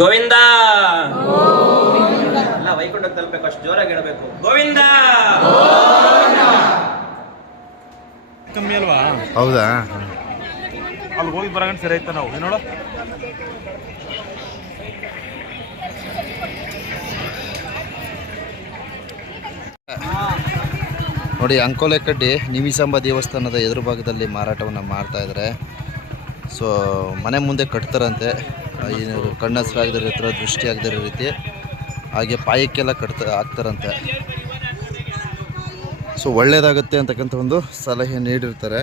ಗೋವಿಂದ. ಎಲ್ಲ ವೈಕುಂಠಕ್ಕೆ ತಲುಪಬೇಕು, ಅಷ್ಟು ಜೋರಾಗಿ ಹೇಳಬೇಕು ಗೋವಿಂದ. ಕಮ್ಮಿ ಅಲ್ವಾ? ಹೌದಾ? ಅಲ್ಲಿ ಹೋಗಿ ಬರಗಂಡು ಸರಿ ಆಯ್ತಾ ನಾವು ನೋಡು. ನೋಡಿ, ಅಂಕೋಲೆ ಕಡ್ಡಿ ನಿಮಿಸಾಂಬ ದೇವಸ್ಥಾನದ ಎದುರು ಭಾಗದಲ್ಲಿ ಮಾರಾಟವನ್ನು ಮಾಡ್ತಾ ಇದ್ದಾರೆ. ಸೊ ಮನೆ ಮುಂದೆ ಕಟ್ತಾರಂತೆ, ಕಣ್ಣು ಹಸಿರಾಗದಿರೋ ಹತ್ರ, ದೃಷ್ಟಿ ಆಗದಿರೋ ರೀತಿ, ಹಾಗೆ ಪಾಯಕ್ಕೆಲ್ಲ ಹಾಕ್ತಾರಂತೆ. ಸೊ ಒಳ್ಳೆಯದಾಗುತ್ತೆ ಅಂತಕ್ಕಂಥ ಒಂದು ಸಲಹೆ ನೀಡಿರ್ತಾರೆ.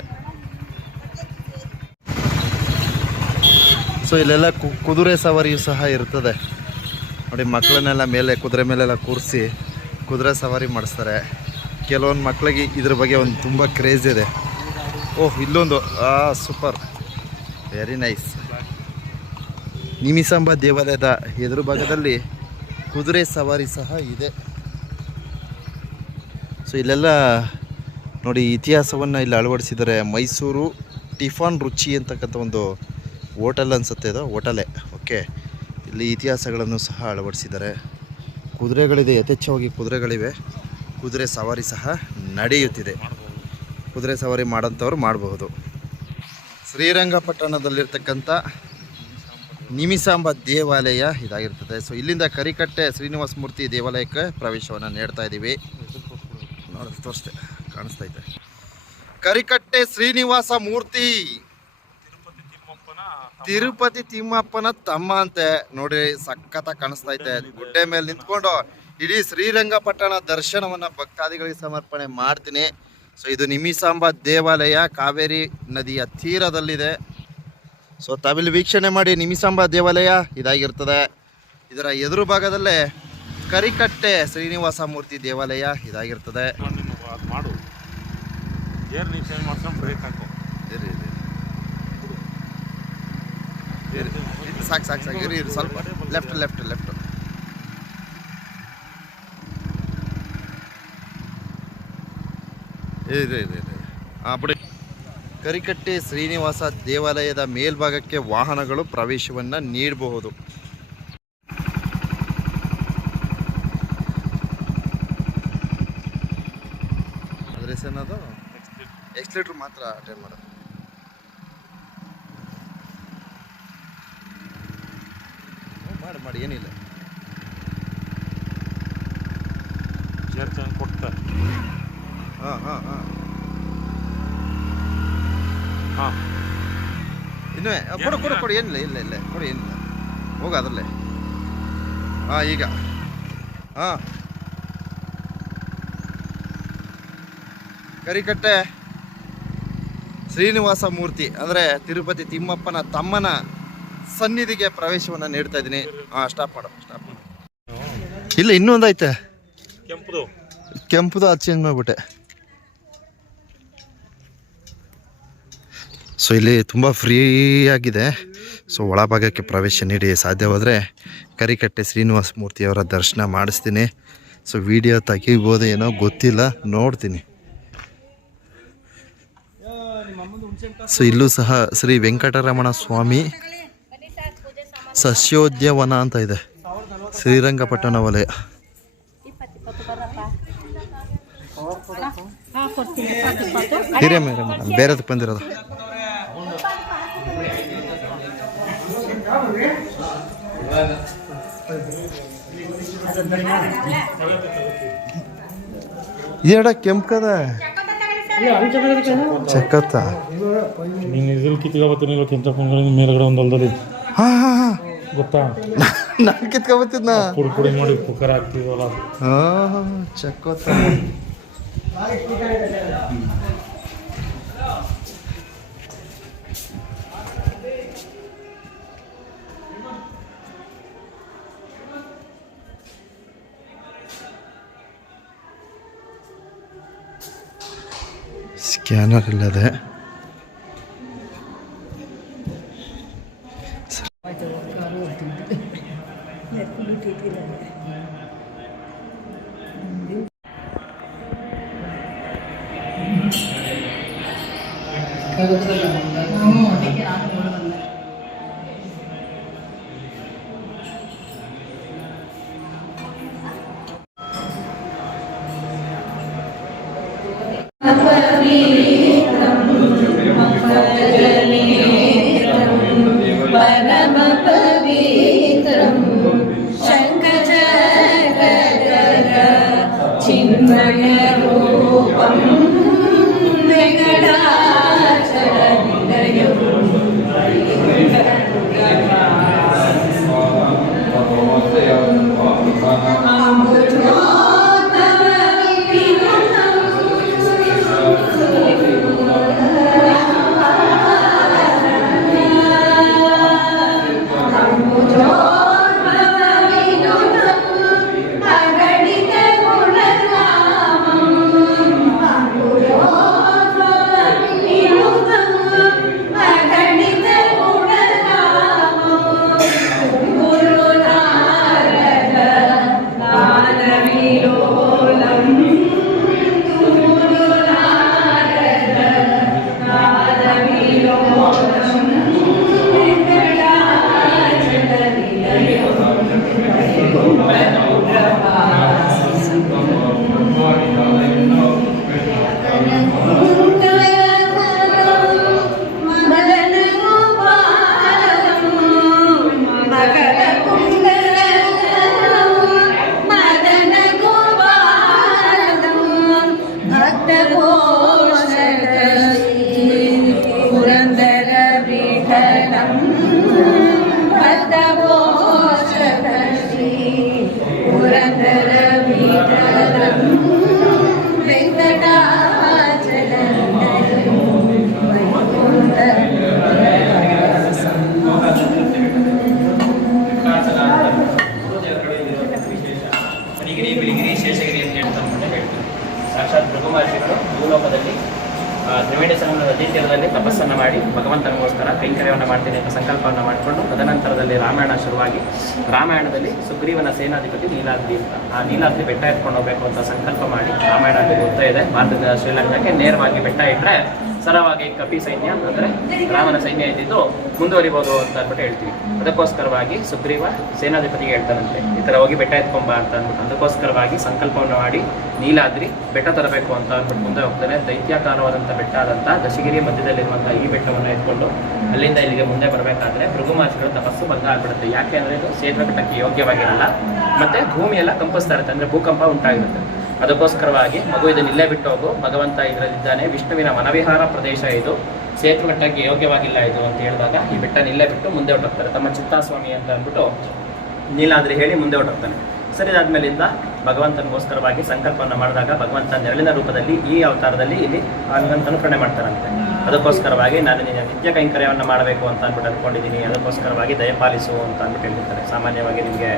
ಸೊ ಇಲ್ಲೆಲ್ಲ ಕುದುರೆ ಸವಾರಿಯು ಸಹ ಇರ್ತದೆ ನೋಡಿ. ಮಕ್ಕಳನ್ನೆಲ್ಲ ಮೇಲೆ ಕುದುರೆ ಮೇಲೆಲ್ಲ ಕೂರಿಸಿ ಕುದುರೆ ಸವಾರಿ ಮಾಡಿಸ್ತಾರೆ. ಕೆಲವೊಂದು ಮಕ್ಕಳಿಗೆ ಇದ್ರ ಬಗ್ಗೆ ಒಂದು ತುಂಬ ಕ್ರೇಜ್ ಇದೆ. ಓಹ್, ಇಲ್ಲೊಂದು ಸೂಪರ್, ವೆರಿ ನೈಸ್. ನಿಮಿಸಾಂಬ ದೇವಾಲಯದ ಎದುರು ಭಾಗದಲ್ಲಿ ಕುದುರೆ ಸವಾರಿ ಸಹ ಇದೆ. ಸೊ ಇಲ್ಲೆಲ್ಲ ನೋಡಿ ಇತಿಹಾಸವನ್ನು ಇಲ್ಲಿ ಅಳವಡಿಸಿದ್ದಾರೆ. ಮೈಸೂರು ಟಿಫಾನ್ ರುಚಿ ಅಂತಕ್ಕಂಥ ಒಂದು ಹೋಟೆಲ್ ಅನಿಸುತ್ತೆ, ಇದು ಹೋಟೆಲೇ. ಓಕೆ, ಇಲ್ಲಿ ಇತಿಹಾಸಗಳನ್ನು ಸಹ ಅಳವಡಿಸಿದ್ದಾರೆ. ಕುದುರೆಗಳಿದೆ, ಯಥೇಚ್ಛವಾಗಿ ಕುದುರೆಗಳಿವೆ. ಕುದುರೆ ಸವಾರಿ ಸಹ ನಡೆಯುತ್ತಿದೆ. ಕುದುರೆ ಸವಾರಿ ಮಾಡೋಂಥವ್ರು ಮಾಡಬಹುದು. ಶ್ರೀರಂಗಪಟ್ಟಣದಲ್ಲಿರ್ತಕ್ಕಂಥ ನಿಮಿಸಾಂಬ ದೇವಾಲಯ ಇದಾಗಿರ್ತದೆ. ಸೊ ಇಲ್ಲಿಂದ ಕರಿಕಟ್ಟೆ ಶ್ರೀನಿವಾಸ ಮೂರ್ತಿ ದೇವಾಲಯಕ್ಕೆ ಪ್ರವೇಶವನ್ನು ನೀಡ್ತಾ ಇದ್ದೀವಿ. ನೋಡಿ, ತೋರಿಸ್ತೆ, ಕಾಣಿಸ್ತೈತೆ. ಕರಿಕಟ್ಟೆ ಶ್ರೀನಿವಾಸ ಮೂರ್ತಿ ತಿರುಪತಿ ತಿಮ್ಮಪ್ಪನ ತಮ್ಮ ಅಂತೆ. ನೋಡಿ, ಸಖತ್ತಾಗಿ ಕಾಣಿಸ್ತೈತೆ. ಗುಡ್ಡೆ ಮೇಲೆ ನಿಂತ್ಕೊಂಡು ಇಡೀ ಶ್ರೀರಂಗಪಟ್ಟಣ ದರ್ಶನವನ್ನು ಭಕ್ತಾದಿಗಳಿಗೆ ಸಮರ್ಪಣೆ ಮಾಡ್ತೀನಿ. ಸೊ ಇದು ನಿಮಿಸಾಂಬ ದೇವಾಲಯ ಕಾವೇರಿ ನದಿಯ ತೀರದಲ್ಲಿದೆ. ಸೊ ತಾವಿಲ್ಲಿ ವೀಕ್ಷಣೆ ಮಾಡಿ. ನಿಮಿಸಾಂಬ ದೇವಾಲಯ ಇದಾಗಿರ್ತದೆ. ಇದರ ಎದುರು ಭಾಗದಲ್ಲೇ ಕರಿಕಟ್ಟೆ ಶ್ರೀನಿವಾಸ ಮೂರ್ತಿ ದೇವಾಲಯ ಇದಾಗಿರ್ತದೆ. ಮಾಡು, ಸಾಕು ಸಾಕು ಸಾಕು, ಇರಿ ಸ್ವಲ್ಪ ಲೆಫ್ಟ್ ಲೆಫ್ಟ್ ಲೆಫ್ಟ್. ಬಿಡಿ. ಕರಿಕಟ್ಟೆ ಶ್ರೀನಿವಾಸ ದೇವಾಲಯದ ಮೇಲ್ಭಾಗಕ್ಕೆ ವಾಹನಗಳು ಪ್ರವೇಶವನ್ನು ನೀಡಬಹುದು. ಅಡ್ರೆಸ್ ಏನದು? ಎಕ್ಸ್ಲೇಟರ್ ಮಾತ್ರ ಅಟೆಂಡ್ ಮಾಡೋದು. ಮಾಡಿ ಏನಿಲ್ಲ. ಕೊಡ್ತಾರೆ. ಇನ್ನೂ ಕೊಡು ಏನಿಲ್ಲ, ಇಲ್ಲ ಇಲ್ಲ ಕೊಡಿ, ಏನಿಲ್ಲ. ಹೋಗ ಅದರಲ್ಲೇ. ಈಗ ಕರಿಕಟ್ಟೆ ಶ್ರೀನಿವಾಸ ಮೂರ್ತಿ ಅಂದರೆ ತಿರುಪತಿ ತಿಮ್ಮಪ್ಪನ ತಮ್ಮನ ಸನ್ನಿಧಿಗೆ ಪ್ರವೇಶವನ್ನು ನೀಡ್ತಾ ಇದ್ದೀನಿ. ಸ್ಟಾಪ್ ಮಾಡು. ಇಲ್ಲ, ಇನ್ನೊಂದು ಐತೆ, ಕೆಂಪುದು, ಅದು ಚೇಂಜ್ ಮಾಡಿಬಿಟ್ಟೆ. ಸೊ ಇಲ್ಲಿ ತುಂಬ ಫ್ರೀ ಆಗಿದೆ. ಸೊ ಒಳಭಾಗಕ್ಕೆ ಪ್ರವೇಶ ನೀಡಿ ಸಾಧ್ಯವಾದರೆ ಕರಿಕಟ್ಟೆ ಶ್ರೀನಿವಾಸ ಮೂರ್ತಿಯವರ ದರ್ಶನ ಮಾಡಿಸ್ತೀನಿ. ಸೊ ವಿಡಿಯೋ ತೆಗಿಬೋದು ಏನೋ ಗೊತ್ತಿಲ್ಲ, ನೋಡ್ತೀನಿ. ಸೊ ಇಲ್ಲೂ ಸಹ ಶ್ರೀ ವೆಂಕಟರಮಣ ಸ್ವಾಮಿ ಸಸ್ಯೋದ್ಯಾನವನ ಅಂತ ಇದೆ, ಶ್ರೀರಂಗಪಟ್ಟಣ ವಲಯ. ಹಿರಿಯ ಮೇಡಮ್ ಬೇರೆದಕ್ಕೆ ಬಂದಿರೋದು. ಇದೇಡ ಕೆಂಪದ ಚಕ್ಕತ್ತ ಮೇಲ್ಗಡೆ ಒಂದಲ್ದಲ್ಲಿ ಗೊತ್ತಾ, ನಾನು ಕಿತ್ಕೊಬತ್ತಿದ್ನ ಪುಡಿ ಪುಡಿ ಮಾಡಿ ಕುಕ್ಕರ್ ಹಾಕ್ತಿದ್ವಲ್ಲ. ಚಕ್ಕೋತ ಸ್ಕ್ಯಾನರ್ ಇಲ್ಲದೆ परम पवित्रं शङ्खचक्रधर चिन्मयरूपं वेङ्कटाचलनिलयम् ಸಾಕ್ಷಾತ್ ಭೃಗು ಮಹರ್ಷಿಗಳು ಭೂಲೋಕದಲ್ಲಿ ತ್ರಿವೇಣಿ ಸಂಗಮದ ನದಿ ತೀರದಲ್ಲಿ ತಪಸ್ಸನ್ನು ಮಾಡಿ ಭಗವಂತನಿಗೋಸ್ಕರ ಕೈಂಕರ್ಯವನ್ನು ಮಾಡ್ತೀನಿ ಅಂತ ಸಂಕಲ್ಪವನ್ನು ಮಾಡಿಕೊಂಡು ತದನಂತರದಲ್ಲಿ ರಾಮಾಯಣ ಶುರುವಾಗಿ ರಾಮಾಯಣದಲ್ಲಿ ಸುಗ್ರೀವನ ಸೇನಾಧಿಪತಿ ನೀಲಾದ್ರಿ ಅಂತ ಆ ನೀಲಾದ್ರಿ ಬೆಟ್ಟ ಎತ್ಕೊಂಡು ಹೋಗಬೇಕು ಅಂತ ಸಂಕಲ್ಪ ಮಾಡಿ ರಾಮಾಯಣ ಅಲ್ಲಿ ಗೊತ್ತಾ ಇದೆ ಭಾರತದ ಶ್ರೀಲಂಕಾಕ್ಕೆ ನೇರವಾಗಿ ಬೆಟ್ಟ ಇಟ್ಟರೆ ಸರವಾಗಿ ಕಪಿ ಸೈನ್ಯ ಅಂದರೆ ರಾಮನ ಸೈನ್ಯ ಇದ್ದಿದ್ದು ಮುಂದುವರಿಬೋದು ಅಂತ ಅಂದ್ಬಿಟ್ಟು ಹೇಳ್ತೀವಿ. ಅದಕ್ಕೋಸ್ಕರವಾಗಿ ಸುಗ್ರೀವ ಸೇನಾಧಿಪತಿಗೆ ಹೇಳ್ತಾನಂತೆ ಈ ಥರ ಹೋಗಿ ಬೆಟ್ಟ ಎತ್ಕೊಂಬ ಅಂತ ಅಂದ್ಬಿಟ್ಟು ಅದಕ್ಕೋಸ್ಕರವಾಗಿ ಸಂಕಲ್ಪವನ್ನು ಮಾಡಿ ನೀಲಾದ್ರಿ ಬೆಟ್ಟ ತರಬೇಕು ಅಂತ ಅಂದ್ಬಿಟ್ಟು ಮುಂದೆ ಹೋಗ್ತಾನೆ. ದೈತ್ಯಾಕಾರವಾದಂಥ ಬೆಟ್ಟ ಆದಂಥ ದಶಗಿರಿ ಮಧ್ಯದಲ್ಲಿರುವಂಥ ಈ ಬೆಟ್ಟವನ್ನು ಎತ್ಕೊಂಡು ಅಲ್ಲಿಂದ ಇಲ್ಲಿಗೆ ಮುಂದೆ ಬರಬೇಕಾದ್ರೆ ಭೃಗು ಮಹರ್ಷಿಗಳ ತಪಸ್ಸು ಭಂಗ ಆಗ್ಬಿಡುತ್ತೆ. ಯಾಕೆ ಅಂದರೆ ಇದು ಸೇತುವೆಕಟ್ಟಕ್ಕೆ ಯೋಗ್ಯವಾಗಿರಲ್ಲ ಮತ್ತು ಭೂಮಿ ಎಲ್ಲ ಕಂಪಿಸ್ತಾ ಇರುತ್ತೆ, ಅಂದರೆ ಭೂಕಂಪ ಉಂಟಾಗಿರುತ್ತೆ. ಅದಕ್ಕೋಸ್ಕರವಾಗಿ ಮಗು ಇದನ್ನ ಇಲ್ಲೇ ಬಿಟ್ಟು ಹೋಗು, ಭಗವಂತ ಇದರಲ್ಲಿದ್ದಾನೆ, ವಿಷ್ಣುವಿನ ವನವಿಹಾರ ಪ್ರದೇಶ ಇದು, ಸೇತುವೆಕಟ್ಟಕ್ಕೆ ಯೋಗ್ಯವಾಗಿಲ್ಲ ಇದು ಅಂತ ಹೇಳಿದಾಗ ಈ ಬೆಟ್ಟನ ಇಲ್ಲೇ ಬಿಟ್ಟು ಮುಂದೆ ಹೊರಟೋಗ್ತಾರೆ. ತಮ್ಮ ಚಿತ್ತಾಸ್ವಾಮಿ ಅಂತ ಅಂದ್ಬಿಟ್ಟು ನೀಲಾದ್ರಿ ಹೇಳಿ ಮುಂದೆ ಹೊರಟೋಗ್ತಾನೆ. ಸರಿದಾದ್ಮೇಲಿಂದ ಭಗವಂತನಿಗೋಸ್ಕರವಾಗಿ ಸಂಕಲ್ಪವನ್ನು ಮಾಡಿದಾಗ ಭಗವಂತ ನೆರಳಿನ ರೂಪದಲ್ಲಿ ಈ ಅವತಾರದಲ್ಲಿ ಇಲ್ಲಿ ಅನುಕರಣೆ ಮಾಡ್ತಾರಂತೆ. ಅದಕ್ಕೋಸ್ಕರವಾಗಿ ನಾನು ನಿತ್ಯ ಕೈಂಕರ್ಯವನ್ನು ಮಾಡಬೇಕು ಅಂತ ಅಂದ್ಬಿಟ್ಟು ಅಂದ್ಕೊಂಡಿದ್ದೀನಿ, ಅದಕ್ಕೋಸ್ಕರವಾಗಿ ದಯಪಾಲಿಸು ಅಂತ ಅಂದ್ಬಿಟ್ಟು ಹೇಳಿರ್ತಾರೆ. ಸಾಮಾನ್ಯವಾಗಿ ನಿಮಗೆ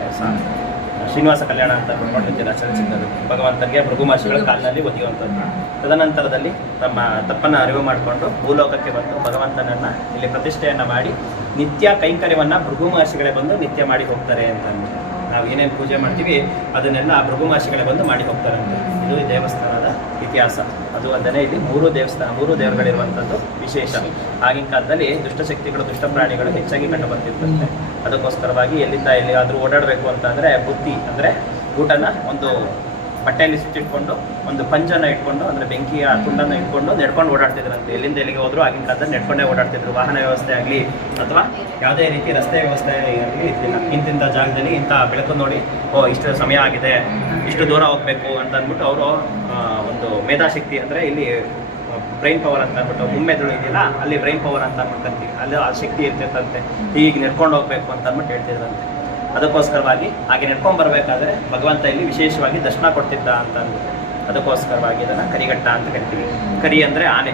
ಶ್ರೀನಿವಾಸ ಕಲ್ಯಾಣ ಅಂತ ಅಂದ್ಕೊಂಡಿರ್ತೀರ ಚಲನಚಿತ್ರದಲ್ಲಿ ಭಗವಂತನಿಗೆ ಭೃಗು ಮಹರ್ಷಿಗಳ ಕಾಲಿನಲ್ಲಿ ಒದೆಯುವಂಥದ್ದು. ತದನಂತರದಲ್ಲಿ ತಮ್ಮ ತಪ್ಪನ್ನು ಅರಿವು ಮಾಡಿಕೊಂಡು ಭೂಲೋಕಕ್ಕೆ ಬಂದು ಭಗವಂತನನ್ನು ಇಲ್ಲಿ ಪ್ರತಿಷ್ಠೆಯನ್ನು ಮಾಡಿ ನಿತ್ಯ ಕೈಂಕರ್ಯವನ್ನು ಭೃಗು ಮಹರ್ಷಿಗಳೇ ಬಂದು ನಿತ್ಯ ಮಾಡಿ ಹೋಗ್ತಾರೆ ಅಂತ ಅಂದ್ಬಿಟ್ಟು ನಾವು ಏನೇನು ಪೂಜೆ ಮಾಡ್ತೀವಿ ಅದನ್ನೆಲ್ಲ ಭೃಗು ಮಹರ್ಷಿಗಳೇ ಬಂದು ಮಾಡಿ ಹೋಗ್ತಾರೆ ಅಂತ. ಇದು ಈ ದೇವಸ್ಥಾನದ ಇತಿಹಾಸ. ಅದು ಅಲ್ಲದೆ ಇಲ್ಲಿ ಮೂರು ದೇವರುಗಳಿರುವಂಥದ್ದು ವಿಶೇಷ. ಆಗಿನ ಕಾಲದಲ್ಲಿ ದುಷ್ಟಶಕ್ತಿಗಳು ದುಷ್ಟ ಪ್ರಾಣಿಗಳು ಹೆಚ್ಚಾಗಿ ಕಂಡು ಬರ್ತಿರ್ತಂತೆ. ಅದಕ್ಕೋಸ್ಕರವಾಗಿ ಎಲ್ಲಿಂದ ಎಲ್ಲಿಯಾದರೂ ಓಡಾಡಬೇಕು ಅಂತ ಅಂದರೆ ಬುತ್ತಿ ಅಂದರೆ ಊಟನ ಒಂದು ಬಟ್ಟೆಯಲ್ಲಿ ಸುತ್ತಿಟ್ಕೊಂಡು ಒಂದು ಪಂಜನ್ನು ಇಟ್ಕೊಂಡು ಅಂದರೆ ಬೆಂಕಿಯ ತುಂಡನ್ನು ಇಟ್ಕೊಂಡು ನೆಡ್ಕೊಂಡು ಓಡಾಡ್ತಿದ್ರಂತೆ. ಎಲ್ಲಿಂದ ಎಲ್ಲಿಗೆ ಹೋದ್ರು ಆಗಿನ ಕಾಲದಲ್ಲಿ ನೆಡ್ಕೊಂಡೇ ಓಡಾಡ್ತಿದ್ರು. ವಾಹನ ವ್ಯವಸ್ಥೆ ಆಗಲಿ ಅಥವಾ ಯಾವುದೇ ರೀತಿ ರಸ್ತೆ ವ್ಯವಸ್ಥೆ ಆಗಲಿ ಇದ್ದಿಲ್ಲ. ಇಂತಿಂಥ ಜಾಗದಲ್ಲಿ ಇಂಥ ಬೆಳಕು ನೋಡಿ ಇಷ್ಟು ಸಮಯ ಆಗಿದೆ, ಇಷ್ಟು ದೂರ ಹೋಗಬೇಕು ಅಂತ ಅಂದ್ಬಿಟ್ಟು ಅವರು ಒಂದು ಮೇಧಾಶಕ್ತಿ ಅಂದರೆ ಇಲ್ಲಿ ಬ್ರೈನ್ ಪವರ್ ಅಂತ ಅಂದ್ಬಿಟ್ಟು ಮುಮ್ಮೆದುಳು ಇದೆಯಲ್ಲ ಅಲ್ಲಿ ಬ್ರೈನ್ ಪವರ್ ಅಂತ ಅಂದ್ಬಿಟ್ಟು ಅಂತೀವಿ, ಅಲ್ಲಿ ಆ ಶಕ್ತಿ ಇರ್ತಿರ್ತಂತೆ. ಹೀಗೆ ನಡ್ಕೊಂಡು ಹೋಗ್ಬೇಕು ಅಂತ ಅಂದ್ಬಿಟ್ಟು ಹೇಳ್ತಿದ್ರಂತೆ. ಅದಕ್ಕೋಸ್ಕರವಾಗಿ ಹಾಗೆ ನಡ್ಕೊಂಡು ಬರಬೇಕಾದ್ರೆ ಭಗವಂತ ಇಲ್ಲಿ ವಿಶೇಷವಾಗಿ ದರ್ಶನ ಕೊಡ್ತಿದ್ದ ಅಂತ ಅಂದ್ಬಿಟ್ಟು ಅದಕ್ಕೋಸ್ಕರವಾಗಿ ಇದನ್ನು ಕರಿಘಟ್ಟ ಅಂತ ಕರಿತೀವಿ. ಕರಿ ಅಂದರೆ ಆನೆ,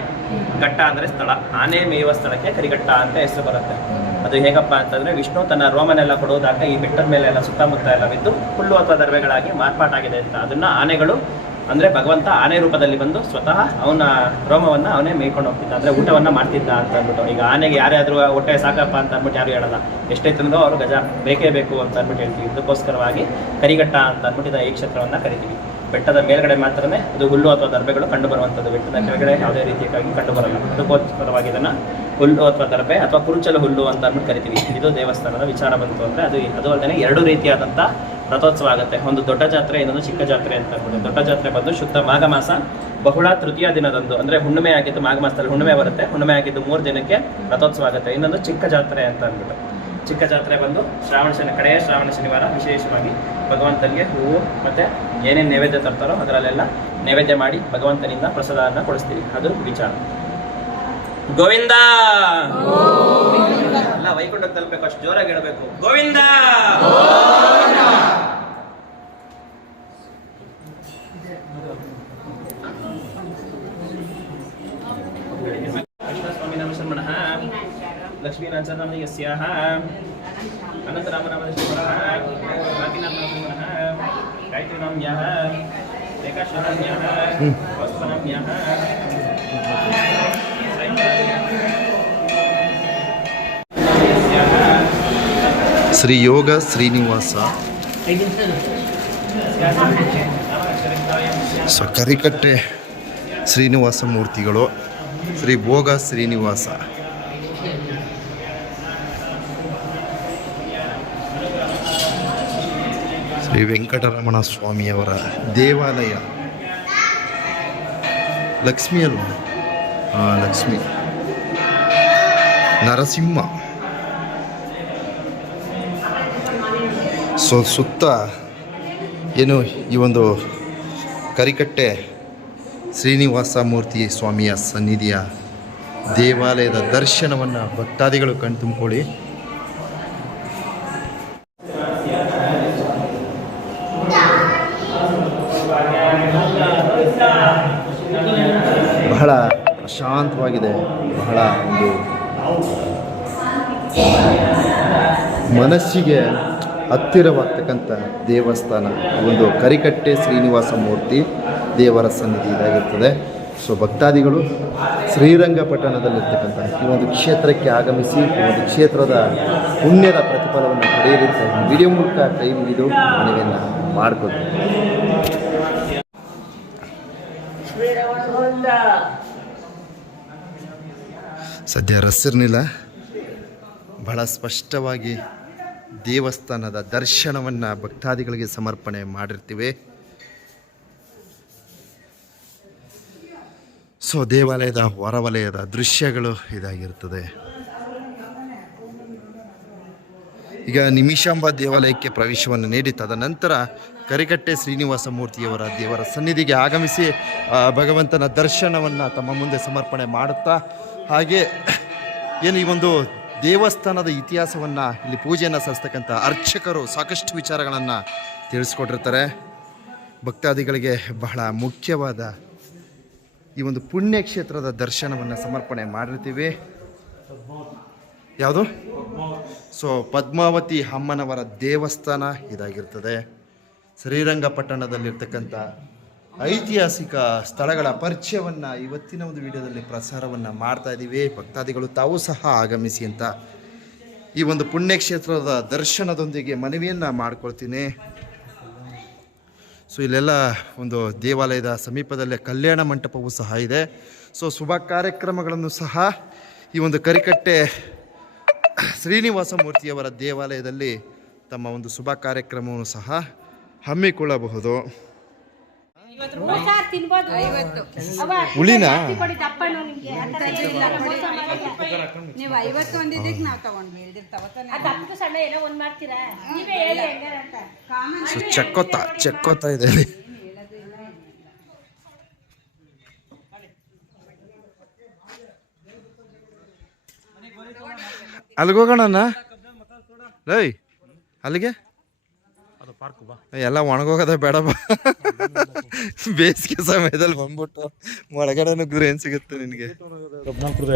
ಘಟ್ಟ ಅಂದರೆ ಸ್ಥಳ. ಆನೆ ಮೇಯುವ ಸ್ಥಳಕ್ಕೆ ಕರಿಘಟ್ಟ ಅಂತ ಹೆಸರು ಬರುತ್ತೆ. ಅದು ಹೇಗಪ್ಪ ಅಂತಂದರೆ ವಿಷ್ಣು ತನ್ನ ರೋಮನೆಲ್ಲ ಕೊಡೋದಾಗ ಈ ಬೆಟ್ಟದ ಮೇಲೆ ಎಲ್ಲ ಸುತ್ತಮುತ್ತ ಎಲ್ಲ ಬಿದ್ದು ಹುಲ್ಲು ಅಥವಾ ದರ್ವೆಗಳಾಗಿ ಮಾರ್ಪಾಟಾಗಿದೆ ಅಂತ ಅದನ್ನು ಆನೆಗಳು ಅಂದರೆ ಭಗವಂತ ಆನೆ ರೂಪದಲ್ಲಿ ಬಂದು ಸ್ವತಃ ಅವನ ರೋಮವನ್ನು ಅವನೇ ಮೇಯ್ಕೊಂಡು ಹೋಗ್ತಿದ್ದ, ಅಂದರೆ ಊಟವನ್ನು ಮಾಡ್ತಿದ್ದ ಅಂತ ಅಂದ್ಬಿಟ್ಟು. ಈಗ ಆನೆಗೆ ಯಾರ್ಯಾದರೂ ಹೊಟ್ಟೆ ಸಾಕಪ್ಪ ಅಂತ ಅಂದ್ಬಿಟ್ಟು ಯಾರು ಹೇಳಲ್ಲ, ಎಷ್ಟೇ ತಿಂದರೂ ಅವರು ಗಜ ಬೇಕೇ ಬೇಕು ಅಂತ ಅಂದ್ಬಿಟ್ಟು ಹೇಳ್ತೀವಿ. ಇದಕ್ಕೋಸ್ಕರವಾಗಿ ಕರಿಘಟ್ಟ ಅಂತ ಅಂದ್ಬಿಟ್ಟು ಈ ಕ್ಷೇತ್ರವನ್ನು ಕರಿತೀವಿ. ಬೆಟ್ಟದ ಮೇಲ್ಗಡೆ ಮಾತ್ರನೇ ಅದು ಹುಲ್ಲು ಅಥವಾ ದರ್ಬೆಗಳು ಕಂಡು ಬರುವಂಥದ್ದು, ಬೆಟ್ಟದ ಕೆಳಗಡೆ ಯಾವುದೇ ರೀತಿಯಾಗಿ ಕಂಡು ಬರಲ್ಲ. ಅದಕ್ಕೋಸ್ಕರವಾಗಿ ಇದನ್ನು ಹುಲ್ಲು ಅಥವಾ ದರ್ಬೆ ಅಥವಾ ಕುರುಚಲು ಹುಲ್ಲು ಅಂತ ಅಂದ್ಬಿಟ್ಟು ಕರಿತೀವಿ. ಇದು ದೇವಸ್ಥಾನದ ವಿಚಾರ ಬಂತು ಅಂದರೆ ಅದು ಅಲ್ಲದೆ ಎರಡು ರೀತಿಯಾದಂಥ ರಥೋತ್ಸವ ಆಗುತ್ತೆ. ಒಂದು ದೊಡ್ಡ ಜಾತ್ರೆ, ಇನ್ನೊಂದು ಚಿಕ್ಕ ಜಾತ್ರೆ ಅಂತ ಅಂದ್ಬಿಟ್ಟು. ದೊಡ್ಡ ಜಾತ್ರೆ ಬಂದು ಶುದ್ಧ ಮಾಘ ಮಾಸ ಬಹುಳ ತೃತೀಯ ದಿನದಂದು ಅಂದರೆ ಹುಣ್ಣಿಮೆ ಆಗಿದ್ದು ಮಾಘ ಮಾಸದಲ್ಲಿ ಹುಣ್ಣಿಮೆ ಬರುತ್ತೆ. ಹುಣ್ಣಿಮೆ ಆಗಿದ್ದು 3 ದಿನಕ್ಕೆ ರಥೋತ್ಸವ ಆಗುತ್ತೆ. ಇನ್ನೊಂದು ಚಿಕ್ಕ ಜಾತ್ರೆ ಅಂತ ಅಂದ್ಬಿಟ್ಟು, ಚಿಕ್ಕ ಜಾತ್ರೆ ಬಂದು ಕಡೆಯ ಶ್ರಾವಣ ಶನಿವಾರ ವಿಶೇಷವಾಗಿ ಭಗವಂತನಿಗೆ ಹೂವು ಮತ್ತು ಏನೇನು ನೈವೇದ್ಯ ತರ್ತಾರೋ ಅದರಲ್ಲೆಲ್ಲ ನೈವೇದ್ಯ ಮಾಡಿ ಭಗವಂತನಿಂದ ಪ್ರಸಾದವನ್ನು ಕೊಡಿಸ್ತೀವಿ. ಅದು ವಿಚಾರ. ಗೋವಿಂದ ಎಲ್ಲ ವೈಕುಂಠಕ್ಕೆ ತಲುಪಬೇಕು, ಅಷ್ಟು ಜೋರಾಗಿ ಹೇಳಬೇಕು. ಗೋವಿಂದ ಸ್ವಾಮಿ ನಮಃ ಲಕ್ಷ್ಮೀನಾರಾಯಣ ಯಸ್ಯಾಹ ಅನಂತರಾಮನಾಮನಃ ಕಾಕಿನಾಥನಮಃ ಗಾಯತ್ರಿನಾಮ್ಯಾಹ ರೇಖಾಶ್ವರಮ್ಯಾಹ ವಸ್ವನಾಮ್ಯಾಹ ಶ್ರೀ ಯೋಗ ಶ್ರೀನಿವಾಸ ಸೊ ಕರಿಕಟ್ಟೆ ಶ್ರೀನಿವಾಸ ಮೂರ್ತಿಗಳು, ಶ್ರೀ ಭೋಗ ಶ್ರೀನಿವಾಸ. ಶ್ರೀ ವೆಂಕಟರಮಣ ಸ್ವಾಮಿಯವರ ದೇವಾಲಯ. ಲಕ್ಷ್ಮಿ ಅಲ್ವಾ? ಲಕ್ಷ್ಮಿ. ನರಸಿಂಹ. ಸೊ ಸುತ್ತ ಏನು ಈ ಒಂದು ಕರಿಕಟ್ಟೆ ಶ್ರೀನಿವಾಸ ಮೂರ್ತಿ ಸ್ವಾಮಿಯ ಸನ್ನಿಧಿಯ ದೇವಾಲಯದ ದರ್ಶನವನ್ನು ಭಕ್ತಾದಿಗಳು ಕಣ್ತುಂಬಿಕೊಳ್ಳಿ. ಬಹಳ ಪ್ರಶಾಂತವಾಗಿದೆ, ಬಹಳ ಒಂದು ಮನಸ್ಸಿಗೆ ಹತ್ತಿರವಾಗ್ತಕ್ಕಂಥ ದೇವಸ್ಥಾನ ಒಂದು ಕರಿಕಟ್ಟೆ ಶ್ರೀನಿವಾಸ ಮೂರ್ತಿ ದೇವರ ಸನ್ನಿಧಿ ಇದಾಗಿರ್ತದೆ. ಸೊ ಭಕ್ತಾದಿಗಳು ಶ್ರೀರಂಗಪಟ್ಟಣದಲ್ಲಿರ್ತಕ್ಕಂಥ ಈ ಒಂದು ಕ್ಷೇತ್ರಕ್ಕೆ ಆಗಮಿಸಿ ಈ ಒಂದು ಕ್ಷೇತ್ರದ ಪುಣ್ಯದ ಪ್ರತಿಫಲವನ್ನು ಪಡೆಯಲಿ ಅಂತ ವಿಡಿಯೋ ಮೂಲಕ ಕೈ ಮುಗಿದು ಮನವಿಯನ್ನು ಮಾಡಿಕೊಡ್ತೀವಿ. ಸದ್ಯ ರಸಿರ್ನಿಲ್ಲ, ಬಹಳ ಸ್ಪಷ್ಟವಾಗಿ ದೇವಸ್ಥಾನದ ದರ್ಶನವನ್ನು ಭಕ್ತಾದಿಗಳಿಗೆ ಸಮರ್ಪಣೆ ಮಾಡಿರ್ತೀವಿ. ಸೊ ದೇವಾಲಯದ ಹೊರವಲಯದ ದೃಶ್ಯಗಳು ಇದಾಗಿರ್ತದೆ. ಈಗ ನಿಮಿಷಾಂಬ ದೇವಾಲಯಕ್ಕೆ ಪ್ರವೇಶವನ್ನು ನೀಡಿ ತದನಂತರ ಕರಿಕಟ್ಟೆ ಶ್ರೀನಿವಾಸ ಮೂರ್ತಿಯವರ ದೇವರ ಸನ್ನಿಧಿಗೆ ಆಗಮಿಸಿ ಭಗವಂತನ ದರ್ಶನವನ್ನು ತಮ್ಮ ಮುಂದೆ ಸಮರ್ಪಣೆ ಮಾಡುತ್ತಾ, ಹಾಗೆ ಏನು ಈ ಒಂದು ದೇವಸ್ಥಾನದ ಇತಿಹಾಸವನ್ನು ಇಲ್ಲಿ ಪೂಜೆಯನ್ನು ಸಲ್ಲಿಸ್ತಕ್ಕಂಥ ಅರ್ಚಕರು ಸಾಕಷ್ಟು ವಿಚಾರಗಳನ್ನು ತಿಳಿಸ್ಕೊಟ್ಟಿರ್ತಾರೆ. ಭಕ್ತಾದಿಗಳಿಗೆ ಬಹಳ ಮುಖ್ಯವಾದ ಈ ಒಂದು ಪುಣ್ಯಕ್ಷೇತ್ರದ ದರ್ಶನವನ್ನು ಸಮರ್ಪಣೆ ಮಾಡಿರ್ತೀವಿ. ಯಾವುದು? ಸೊ ಪದ್ಮಾವತಿ ಅಮ್ಮನವರ ದೇವಸ್ಥಾನ ಇದಾಗಿರ್ತದೆ. ಶ್ರೀರಂಗಪಟ್ಟಣದಲ್ಲಿರ್ತಕ್ಕಂಥ ಐತಿಹಾಸಿಕ ಸ್ಥಳಗಳ ಪರಿಚಯವನ್ನು ಇವತ್ತಿನ ಒಂದು ವಿಡಿಯೋದಲ್ಲಿ ಪ್ರಸಾರವನ್ನು ಮಾಡ್ತಾ ಇದ್ದೀವಿ. ಭಕ್ತಾದಿಗಳು ತಾವು ಸಹ ಆಗಮಿಸಿ ಅಂತ ಈ ಒಂದು ಪುಣ್ಯಕ್ಷೇತ್ರದ ದರ್ಶನದೊಂದಿಗೆ ಮನವಿಯನ್ನು ಮಾಡ್ಕೊಳ್ತೀನಿ. ಸೊ ಇಲ್ಲೆಲ್ಲ ಒಂದು ದೇವಾಲಯದ ಸಮೀಪದಲ್ಲೇ ಕಲ್ಯಾಣ ಮಂಟಪವೂ ಸಹ ಇದೆ. ಸೊ ಶುಭ ಕಾರ್ಯಕ್ರಮಗಳನ್ನು ಸಹ ಈ ಒಂದು ಕರಿಕಟ್ಟೆ ಶ್ರೀನಿವಾಸ ಮೂರ್ತಿಯವರ ದೇವಾಲಯದಲ್ಲಿ ತಮ್ಮ ಒಂದು ಶುಭ ಕಾರ್ಯಕ್ರಮವನ್ನು ಸಹ ಹಮ್ಮಿಕೊಳ್ಳಬಹುದು. ಹುಳಿನಾ ನೀವು 50 ಒಂದಿದ್ದಕ್ಕೆ ನಾವು ತಗೊಂಡ್ವಿ. ಚೆಕ್ಕೋತಾ ಇದೆ. ಅಲ್ಲಿಗೋಗೋಣ ರೈ, ಅಲ್ಲಿಗೆ ಎಲ್ಲ ಒಣಗೋಗದ ಬೇಡ, ಬೇಸಿಗೆ ಸಮಯದಲ್ಲಿ ಬಂದ್ಬಿಟ್ಟು ಒಳಗಡೆ ನುಗ್ಗಿದ್ರೆ ಏನು ಸಿಗುತ್ತೆ ನಿನಗೆ?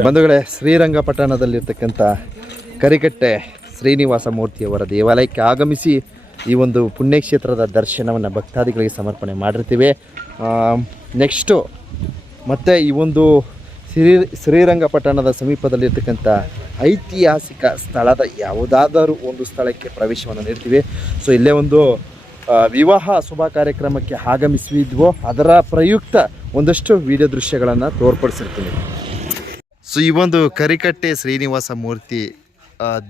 ಬಂಧುಗಳೇ, ಶ್ರೀರಂಗಪಟ್ಟಣದಲ್ಲಿರ್ತಕ್ಕಂಥ ಕರಿಕಟ್ಟೆ ಶ್ರೀನಿವಾಸ ಮೂರ್ತಿಯವರ ದೇವಾಲಯಕ್ಕೆ ಆಗಮಿಸಿ ಈ ಒಂದು ಪುಣ್ಯಕ್ಷೇತ್ರದ ದರ್ಶನವನ್ನು ಭಕ್ತಾದಿಗಳಿಗೆ ಸಮರ್ಪಣೆ ಮಾಡಿರ್ತೀವಿ. ನೆಕ್ಸ್ಟು ಮತ್ತೆ ಈ ಒಂದು ಶ್ರೀರಂಗಪಟ್ಟಣದ ಸಮೀಪದಲ್ಲಿರ್ತಕ್ಕಂಥ ಐತಿಹಾಸಿಕ ಸ್ಥಳದ ಯಾವುದಾದರೂ ಒಂದು ಸ್ಥಳಕ್ಕೆ ಪ್ರವೇಶವನ್ನು ನೀಡ್ತೀವಿ. ಸೊ ಇಲ್ಲೇ ಒಂದು ವಿವಾಹ ಶುಭ ಕಾರ್ಯಕ್ರಮಕ್ಕೆ ಆಗಮಿಸಿದ್ವೋ ಅದರ ಪ್ರಯುಕ್ತ ಒಂದಷ್ಟು ವಿಡಿಯೋ ದೃಶ್ಯಗಳನ್ನು ತೋರ್ಪಡಿಸಿರ್ತೀನಿ. ಸೊ ಈ ಒಂದು ಕರಿಕಟ್ಟೆ ಶ್ರೀನಿವಾಸ ಮೂರ್ತಿ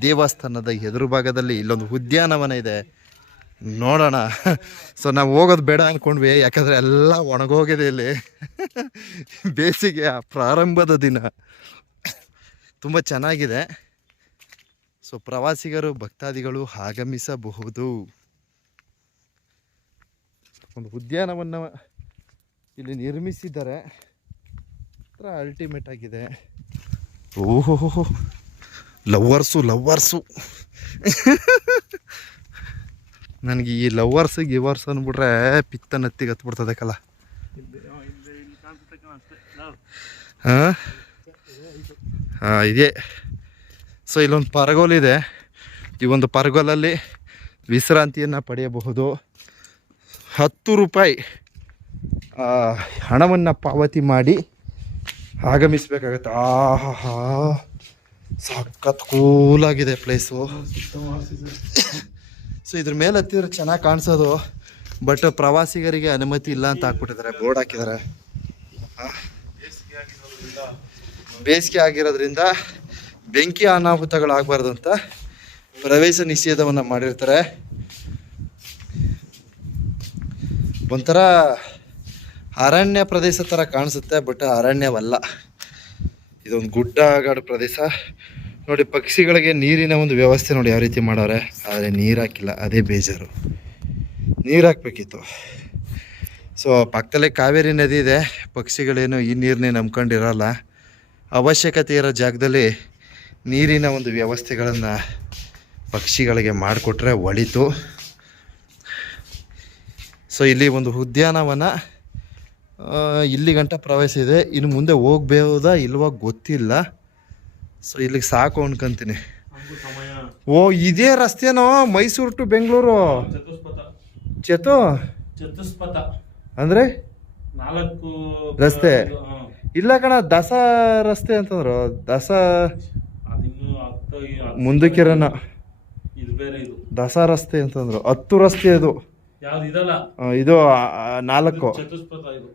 ದೇವಸ್ಥಾನದ ಎದುರು ಭಾಗದಲ್ಲಿ ಇಲ್ಲೊಂದು ಉದ್ಯಾನವನ ಇದೆ. ನೋಡೋಣ. ಸೊ ನಾವು ಹೋಗೋದು ಬೇಡ ಅಂದ್ಕೊಂಡ್ವಿ, ಯಾಕಂದರೆ ಎಲ್ಲ ಒಣಗೋಗಿದೆ ಇಲ್ಲಿ. ಬೇಸಿಗೆಯ ಪ್ರಾರಂಭದ ದಿನ ತುಂಬ ಚೆನ್ನಾಗಿದೆ. ಸೊ ಪ್ರವಾಸಿಗರು ಭಕ್ತಾದಿಗಳು ಆಗಮಿಸಬಹುದು. ಒಂದು ಉದ್ಯಾನವನ್ನು ಇಲ್ಲಿ ನಿರ್ಮಿಸಿದ್ದಾರೆ, ಅಲ್ಟಿಮೇಟ್ ಆಗಿದೆ. ಓಹೋ ಲವ್ವರ್ಸು ನನಗೆ ಈ ಗಿವರ್ಸ್ ಅಂದ್ಬಿಟ್ರೆ ಪಿತ್ತ ನತ್ತಿಗೆ ಹತ್ಬಿಡ್ತದೆ ಕಲ. ಹಾಂ ಇದೆ. ಸೊ ಇಲ್ಲೊಂದು ಪರಗೋಲಿದೆ. ಈ ಒಂದು ಪರಗೋಲಲ್ಲಿ ವಿಶ್ರಾಂತಿಯನ್ನು ಪಡೆಯಬಹುದು. 10 ರೂಪಾಯಿ ಹಣವನ್ನು ಪಾವತಿ ಮಾಡಿ ಆಗಮಿಸಬೇಕಾಗತ್ತೆ. ಆಹಾ ಸಖತ್ ಕೂಲಾಗಿದೆ ಪ್ಲೇಸು. ಸೊ ಇದ್ರ ಮೇಲೆ ಹತ್ತಿದ್ರೆ ಚೆನ್ನಾಗಿ ಕಾಣಿಸೋದು, ಬಟ್ ಪ್ರವಾಸಿಗರಿಗೆ ಅನುಮತಿ ಇಲ್ಲ ಅಂತ ಹಾಕ್ಬಿಟ್ಟಿದ್ದಾರೆ, ಬೋರ್ಡ್ ಹಾಕಿದ್ದಾರೆ. ಬೇಸಿಗೆ ಆಗಿರೋದ್ರಿಂದ ಬೆಂಕಿ ಅನಾಹುತಗಳಾಗಬಾರ್ದು ಅಂತ ಪ್ರವೇಶ ನಿಷೇಧವನ್ನು ಮಾಡಿರ್ತಾರೆ. ಒಂಥರ ಅರಣ್ಯ ಪ್ರದೇಶ ಥರ ಕಾಣಿಸುತ್ತೆ, ಬಟ್ ಅರಣ್ಯವಲ್ಲ, ಇದೊಂದು ಗುಡ್ಡಗಾಡು ಪ್ರದೇಶ. ನೋಡಿ ಪಕ್ಷಿಗಳಿಗೆ ನೀರಿನ ಒಂದು ವ್ಯವಸ್ಥೆ ನೋಡಿ ಯಾವ ರೀತಿ ಮಾಡವ್ರೆ, ಆದರೆ ನೀರು ಹಾಕಿಲ್ಲ, ಅದೇ ಬೇಜಾರು. ನೀರು ಹಾಕ್ಬೇಕಿತ್ತು. ಸೊ ಪಕ್ಕದಲ್ಲೇ ಕಾವೇರಿ ನದಿ ಇದೆ, ಪಕ್ಷಿಗಳೇನು ಈ ನೀರನ್ನೇ ನಂಬ್ಕೊಂಡಿರಲ್ಲ. ಅವಶ್ಯಕತೆ ಇರೋ ಜಾಗದಲ್ಲಿ ನೀರಿನ ಒಂದು ವ್ಯವಸ್ಥೆಗಳನ್ನು ಪಕ್ಷಿಗಳಿಗೆ ಮಾಡಿಕೊಟ್ರೆ ಒಳಿತು. ಸೊ ಇಲ್ಲಿ ಒಂದು ಉದ್ಯಾನವನ ಇಲ್ಲಿ ಗಂಟ ಪ್ರವೇಶ ಇದೆ. ಇನ್ನು ಮುಂದೆ ಹೋಗ್ಬೋದಾ ಇಲ್ವಾ ಗೊತ್ತಿಲ್ಲ. ಸೊ ಇಲ್ಲಿಗೆ ಸಾಕು ಅನ್ಕೊಂತೀನಿ. ಓ ಇದೇ ರಸ್ತೆನೋ ಮೈಸೂರು ಟು ಬೆಂಗಳೂರು? ಚತುಷ್ಪಥ ಅಂದರೆ 4 ರಸ್ತೆ ಇಲ್ಲ ಕಣ, ದಸ ರಸ್ತೆ ಅಂತಂದ್ರು. ದಸ ಮುಂದಕ್ಕಿರೋಣ ಇದು ಬೇರೆ, ಇದು ದಸ ರಸ್ತೆ ಅಂತಂದ್ರು. 10 ರಸ್ತೆ ಇದು ಯಾವ್ದು ಇದಲ್ಲ, ಇದು 4. ಚತುಷ್ಪಥ ಇದು.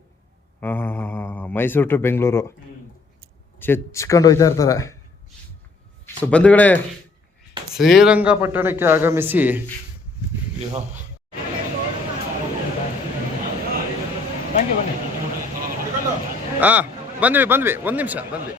ಹಾಂ ಮೈಸೂರು ಟು ಬೆಂಗಳೂರು ಚೆಚ್ಕೊಂಡು ಹೋಯ್ತಾ ಇರ್ತಾರೆ. ಸೊ ಬಂಧುಗಳೇ, ಶ್ರೀರಂಗಪಟ್ಟಣಕ್ಕೆ ಆಗಮಿಸಿ ಬಂದ್ವಿ 1 ನಿಮಿಷ ಬಂದ್ವಿ.